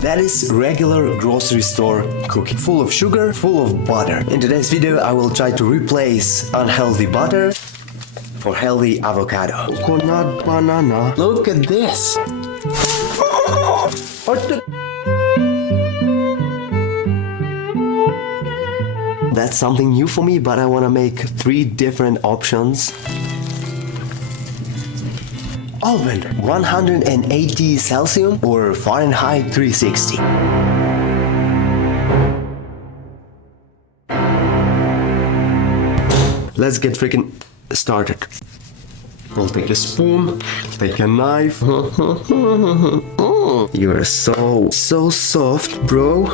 That is regular grocery store cookie. Full of sugar, full of butter. In today's video, I will try to replace unhealthy butter for healthy avocado. Coconut banana. Look at this. What the? That's something new for me, but I want to make 3 different options. Oven 180 Celsius or Fahrenheit 360. Let's get freaking started. We'll take a spoon, take a knife. You're so soft, bro.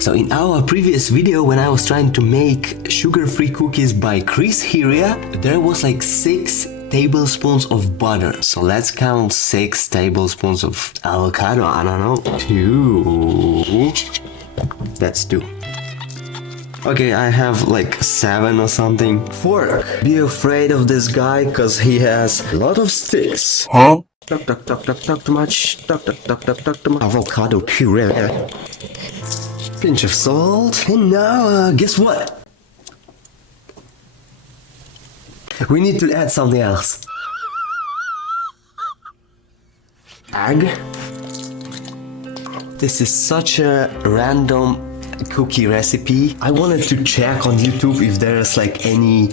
So in our previous video, when I was trying to make sugar-free cookies by Chris Heria, there was like 6 tablespoons of butter. So let's count 6 tablespoons of avocado. I don't know. 2. That's 2. Okay, I have like 7 or something. Fork. Be afraid of this guy because he has a lot of sticks. Huh? Tuck, tuck, tuck, tuck, tuck, too much. Tuck, tuck, tuck, tuck, tuck, too much. Avocado puree. Pinch of salt. And now, guess what? We need to add something else. Egg. This is such a random cookie recipe. I wanted to check on YouTube if there's like any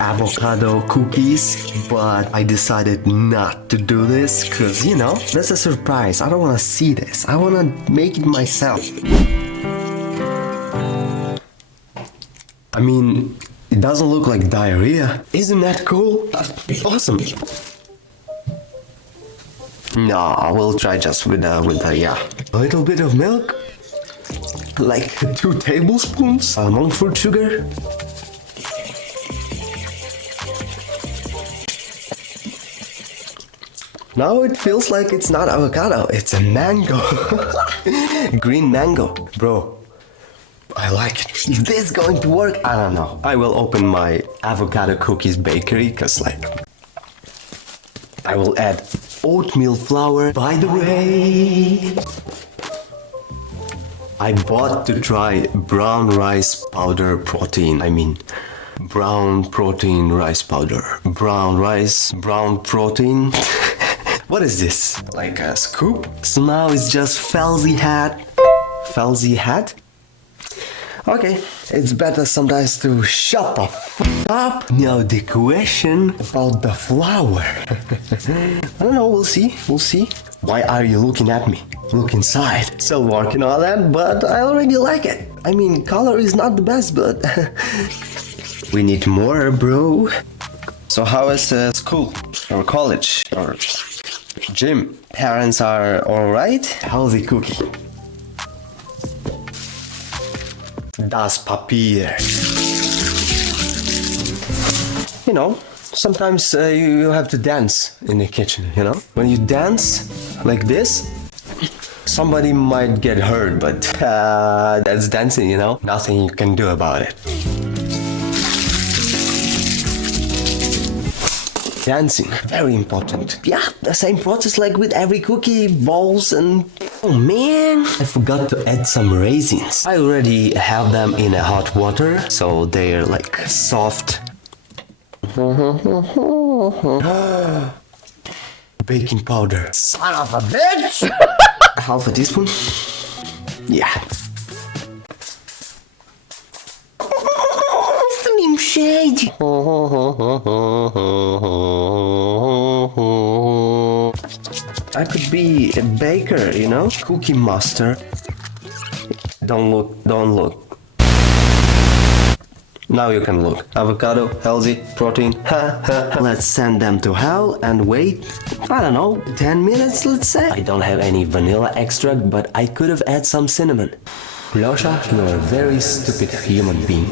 avocado cookies, but I decided not to do this because, you know, that's a surprise. I don't want to see this. I want to make it myself. I mean, it doesn't look like diarrhea. Isn't that cool? Awesome. No, we'll try just with yeah. A little bit of milk. Like 2 tablespoons. Monk fruit sugar. Now it feels like it's not avocado. It's a mango. Green mango. Bro. I like it. If this is going to work, I don't know. I will open my avocado cookies bakery because like I will add oatmeal flour. By the way, I bought to try brown rice powder protein. I mean, brown protein rice powder. Brown rice, brown protein. What is this? Like a scoop? So now it's just Felzy hat. Felzy hat? Okay, it's better sometimes to shut the f up. Now the question about the flour. I don't know, we'll see. Why are you looking at me? Look inside. Still working on that, but I already like it. I mean, color is not the best, but we need more, bro. So how is school or college or gym? Parents are alright? Healthy cookie. Das Papier. You know, sometimes you have to dance in the kitchen, you know? When you dance like this, somebody might get hurt, but that's dancing, you know? Nothing you can do about it. Dancing, very important. Yeah, the same process like with every cookie, balls and... Oh man, I forgot to add some raisins. I already have them in a hot water, so they're like soft. Baking powder. Son of a bitch! Half a teaspoon. Yeah. Slim Shady. I could be a baker, you know? Cookie master. Don't look. Now you can look. Avocado, healthy, protein. Let's send them to hell and wait, I don't know, 10 minutes, let's say. I don't have any vanilla extract, but I could have added some cinnamon. Losha, you're a very stupid human being.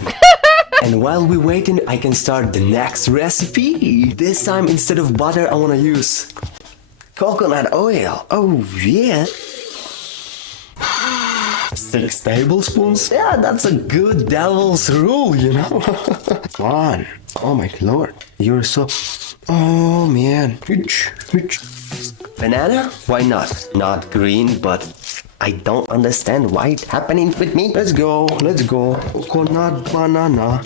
And while we're waiting, I can start the next recipe. This time, instead of butter, I want to use coconut oil. Oh, yeah. 6 tablespoons? Yeah, that's a good devil's rule, you know? Come on. Oh my lord. You're so... Oh man. Banana? Why not? Not green, but I don't understand why it's happening with me. Let's go. Coconut banana.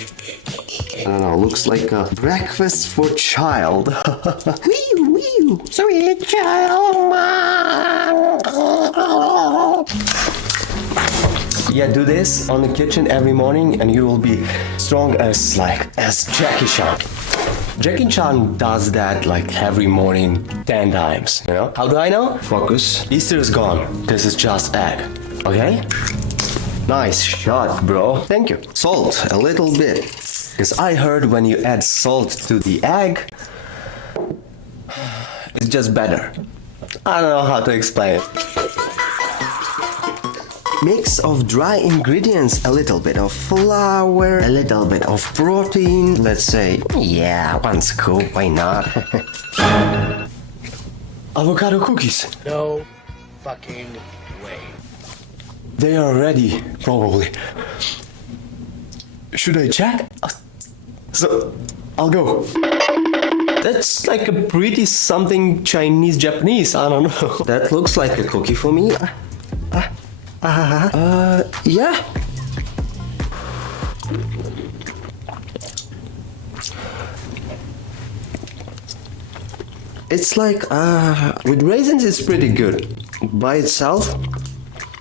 I don't know, looks like a breakfast for child. Wee, sweet child. Yeah, do this on the kitchen every morning and you will be strong as Jackie Chan. Jackie Chan does that like every morning 10 times, you know? How do I know? Focus. Easter is gone. This is just egg. Okay? Nice shot, bro. Thank you. Salt, a little bit. Because I heard when you add salt to the egg, it's just better. I don't know how to explain it. Mix of dry ingredients, a little bit of flour, a little bit of protein, let's say, yeah, 1 scoop, why not? Avocado cookies. No fucking way. They are ready, probably. Should I check? So, I'll go. That's like a pretty something Chinese, Japanese, I don't know. That looks like a cookie for me. Yeah. It's like, with raisins it's pretty good. By itself,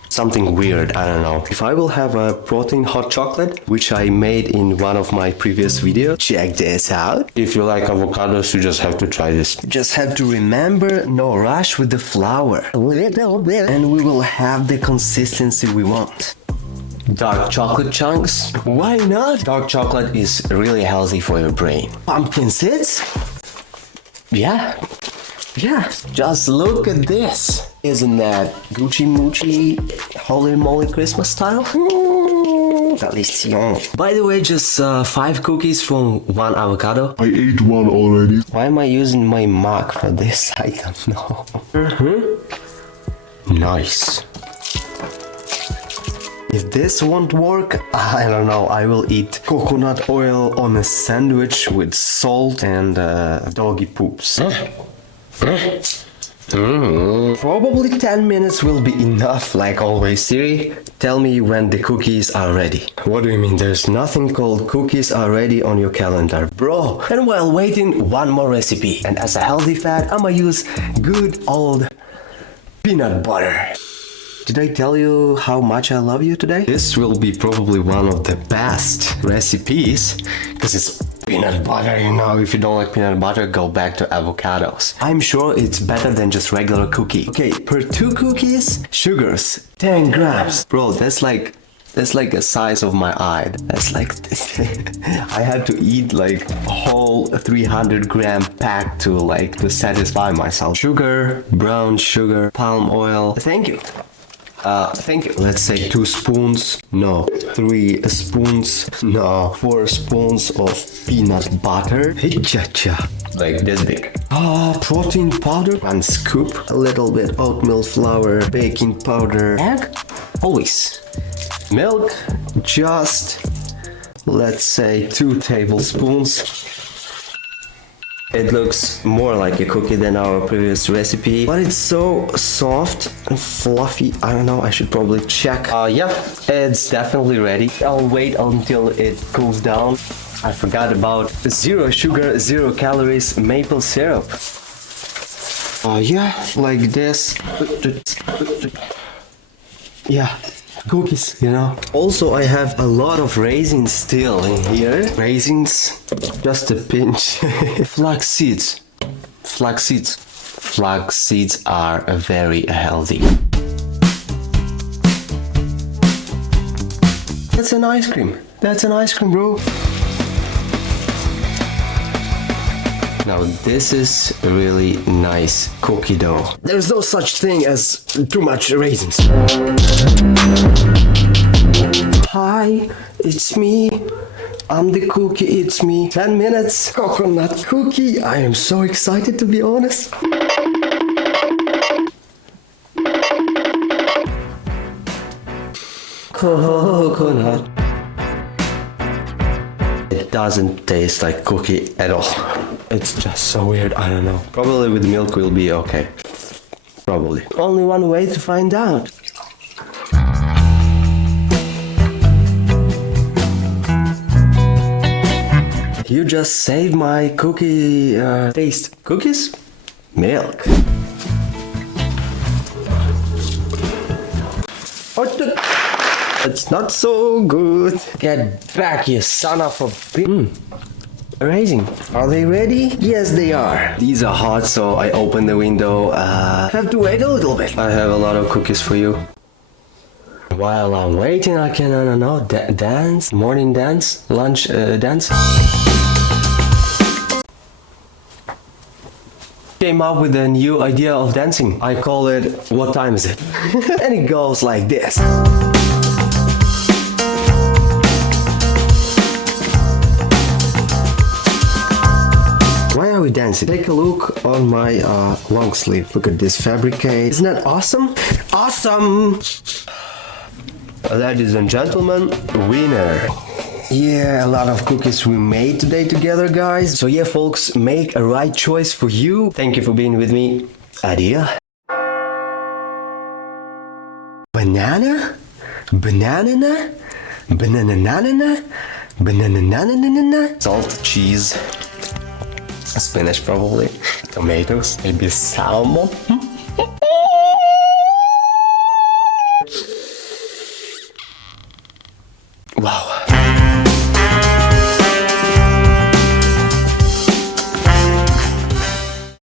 something weird, I don't know. If I will have a protein hot chocolate, which I made in one of my previous videos, check this out. If you like avocados, you just have to try this. You just have to remember, no rush with the flour. A little bit. And we will have the consistency we want. Dark chocolate chunks? Why not? Dark chocolate is really healthy for your brain. Pumpkin seeds? Yeah. Just look at this. Isn't that Gucci Moochie Holy Moly Christmas style? Delicious. By the way, just 5 cookies from 1 avocado. I ate one already. Why am I using my mug for this? I don't know. Nice. If this won't work, I don't know, I will eat coconut oil on a sandwich with salt and doggy poops. Probably 10 minutes will be enough, like always. Siri, tell me when the cookies are ready. What do you mean? There's nothing called cookies are ready on your calendar, bro. And while waiting, one more recipe. And as a healthy fat, I'ma use good old peanut butter. Did I tell you how much I love you today? This will be probably one of the best recipes because it's peanut butter, you know. If you don't like peanut butter, go back to avocados. I'm sure it's better than just regular cookie. Okay, per 2 cookies, sugars, 10 grams. Bro, that's like the size of my eye. That's like I had to eat like a whole 300-gram pack to satisfy myself. Sugar, brown sugar, palm oil. Thank you. Thank you. Let's say 2 spoons. No. 3 spoons. No. 4 spoons of peanut butter. Cha-cha. Like this big. Protein powder. 1 scoop. A little bit oatmeal flour. Baking powder. Egg. Always. Milk. Just, let's say 2 tablespoons. It looks more like a cookie than our previous recipe, but it's so soft and fluffy. I don't know, I should probably check. Yeah, it's definitely ready. I'll wait until it cools down. I forgot about 0 sugar, 0 calories maple syrup. Yeah, like this. Yeah. Cookies, you know. Also, I have a lot of raisins still in here. Raisins, just a pinch. Flax seeds. Flax seeds are very healthy. That's an ice cream. Bro. Now this is a really nice cookie dough. There's no such thing as too much raisins. Hi, it's me. I'm the cookie, it's me. 10 minutes, coconut cookie. I am so excited, to be honest. Coconut. It doesn't taste like cookie at all. It's just so weird, I don't know. Probably with milk will be okay. Probably. Only one way to find out. You just saved my cookie taste. Cookies? Milk. It's not so good. Get back, you son of a bitch. Amazing. Are they ready? Yes, they are. These are hot, so I open the window. Have to wait a little bit. I have a lot of cookies for you. While I'm waiting, I can, dance. Morning dance. Lunch dance. Came up with a new idea of dancing. I call it, what time is it? And it goes like this. Why are we dancing? Take a look on my long sleeve. Look at this fabricate. Isn't that awesome? Awesome! Ladies and gentlemen, winner. Yeah, a lot of cookies we made today together, guys. So yeah, folks, make a right choice for you. Thank you for being with me. Adieu. Banana? Banana? Banana? Banana? Salt, cheese, spinach probably, tomatoes, maybe salmon.